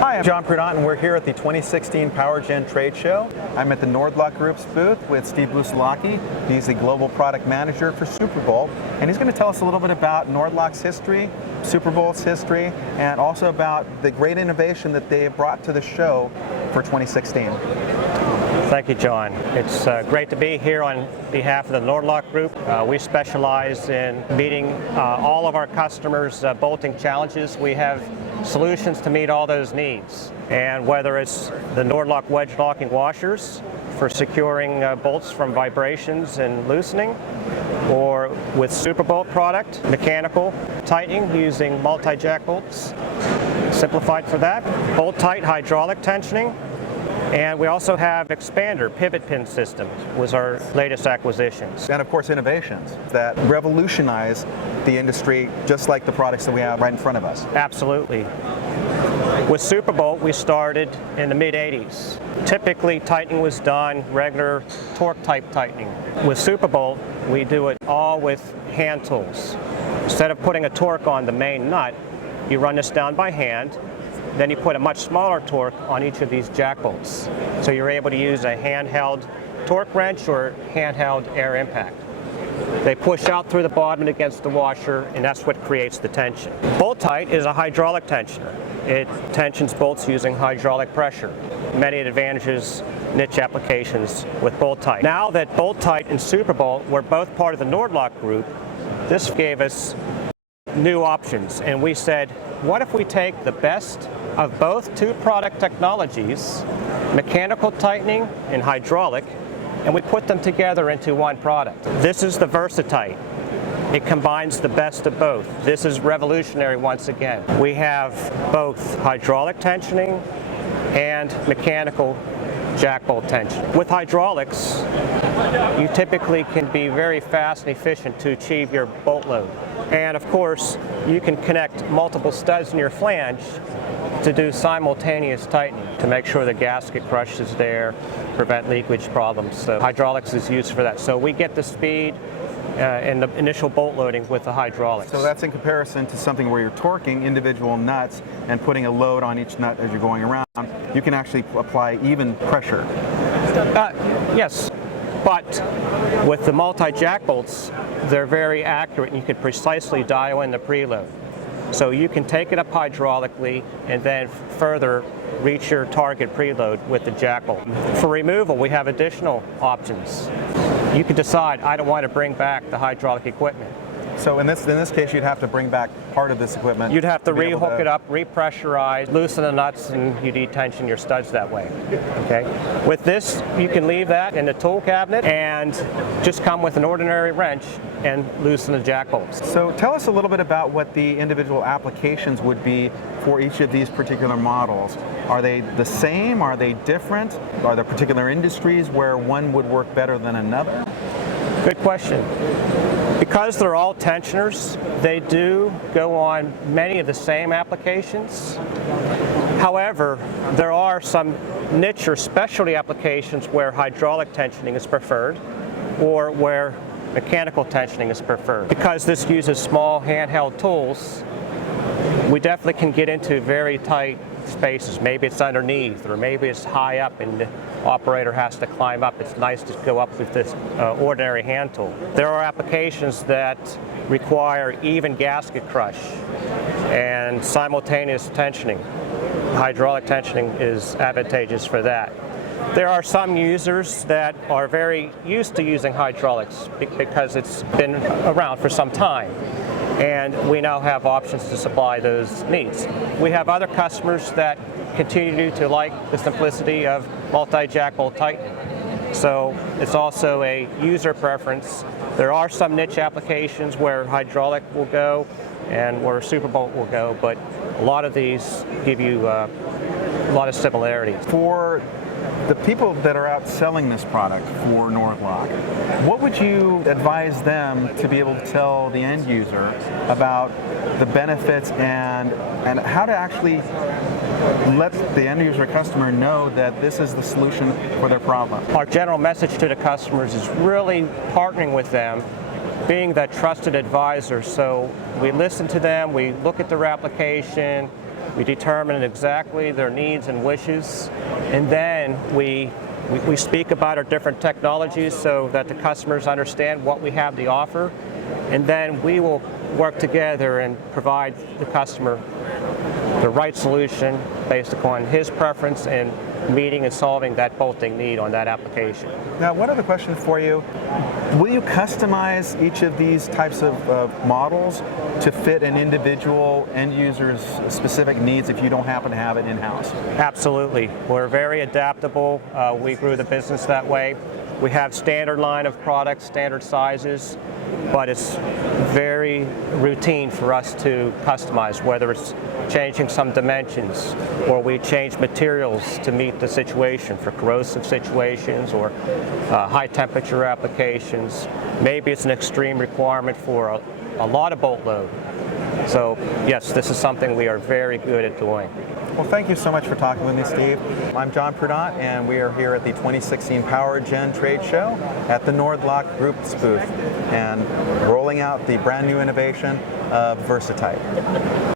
Hi, I'm John Prudhont, and we're here at the 2016 PowerGen Trade Show. I'm at the Nord-Lock Group's booth with Steve Busalaki. He's the Global Product Manager for Superbolt, and he's going to tell us a little bit about Nord-Lock's history, Superbolt's history, and also about the great innovation that they brought to the show for 2016. Thank you, John. It's great to be here on behalf of the Nord-Lock Group. We specialize in meeting all of our customers' bolting challenges. We have solutions to meet all those needs. And whether it's the Nord-Lock wedge locking washers for securing bolts from vibrations and loosening, or with Superbolt product, mechanical tightening using multi-jack bolts, simplified for that, bolt tight hydraulic tensioning. And we also have expander pivot pin systems was our latest acquisitions. And of course innovations that revolutionize the industry, just like the products that we have right in front of us. Absolutely. With Superbolt, we started in the mid-'80s. Typically, tightening was done regular torque type tightening. With Superbolt, we do it all with hand tools. Instead of putting a torque on the main nut, you run this down by hand. Then you put a much smaller torque on each of these jack bolts. So you're able to use a handheld torque wrench or handheld air impact. They push out through the bottom against the washer, and that's what creates the tension. Bolt tight is a hydraulic tensioner. It tensions bolts using hydraulic pressure. Many advantages, niche applications with bolt tight. Now that bolt tight and Superbolt were both part of the Nord-Lock Group, this gave us new options, and we said, what if we take the best of both two product technologies, mechanical tightening and hydraulic, and we put them together into one product. This is the VersaTight. It combines the best of both. This is revolutionary once again. We have both hydraulic tensioning and mechanical jack bolt tension. With hydraulics, you typically can be very fast and efficient to achieve your bolt load. And of course, you can connect multiple studs in your flange to do simultaneous tightening to make sure the gasket crush is there, prevent leakage problems. So hydraulics is used for that. So we get the speed and the initial bolt loading with the hydraulics. So that's in comparison to something where you're torquing individual nuts and putting a load on each nut as you're going around. You can actually apply even pressure. Yes, but with the multi-jack bolts, they're very accurate and you can precisely dial in the preload. So you can take it up hydraulically and then further reach your target preload with the jack bolt. For removal, we have additional options. You can decide, I don't want to bring back the hydraulic equipment. So in this case, you'd have to bring back part of this equipment. You'd have to re-hook it up, repressurize, loosen the nuts, and you detension your studs that way. Okay. With this, you can leave that in the tool cabinet and just come with an ordinary wrench and loosen the jack bolts. So tell us a little bit about what the individual applications would be for each of these particular models. Are they the same? Are they different? Are there particular industries where one would work better than another? Good question. Because they're all tensioners, they do go on many of the same applications. However, there are some niche or specialty applications where hydraulic tensioning is preferred or where mechanical tensioning is preferred. Because this uses small handheld tools, we definitely can get into very tight spaces. Maybe it's underneath, or maybe it's high up and the operator has to climb up. It's nice to go up with this ordinary hand tool. There are applications that require even gasket crush and simultaneous tensioning. Hydraulic tensioning is advantageous for that. There are some users that are very used to using hydraulics because it's been around for some time. And we now have options to supply those needs. We have other customers that continue to like the simplicity of multi-jack bolt tightening. So it's also a user preference. There are some niche applications where hydraulic will go and where Superbolt will go, but a lot of these give you a lot of similarities. For the people that are out selling this product for Nord-Lock, what would you advise them to be able to tell the end user about the benefits and how to actually let the end user customer know that this is the solution for their problem? Our general message to the customers is really partnering with them, being that trusted advisor. So we listen to them, we look at their application, We determine exactly their needs and wishes, and then we speak about our different technologies so that the customers understand what we have to offer, and then we will work together and provide the customer the right solution based upon his preference and meeting and solving that bolting need on that application. Now, one other question for you. Will you customize each of these types of models to fit an individual end user's specific needs if you don't happen to have it in-house? Absolutely. We're very adaptable. We grew the business that way. We have standard line of products, standard sizes, but it's very routine for us to customize, whether it's changing some dimensions or we change materials to meet the situation for corrosive situations or high temperature applications. Maybe it's an extreme requirement for a lot of bolt load. So yes, this is something we are very good at doing. Well, thank you so much for talking with me, Steve. I'm John Prudhont, and we are here at the 2016 Power Gen Trade Show at the Nordlock Group's booth, and rolling out the brand new innovation of VersaType.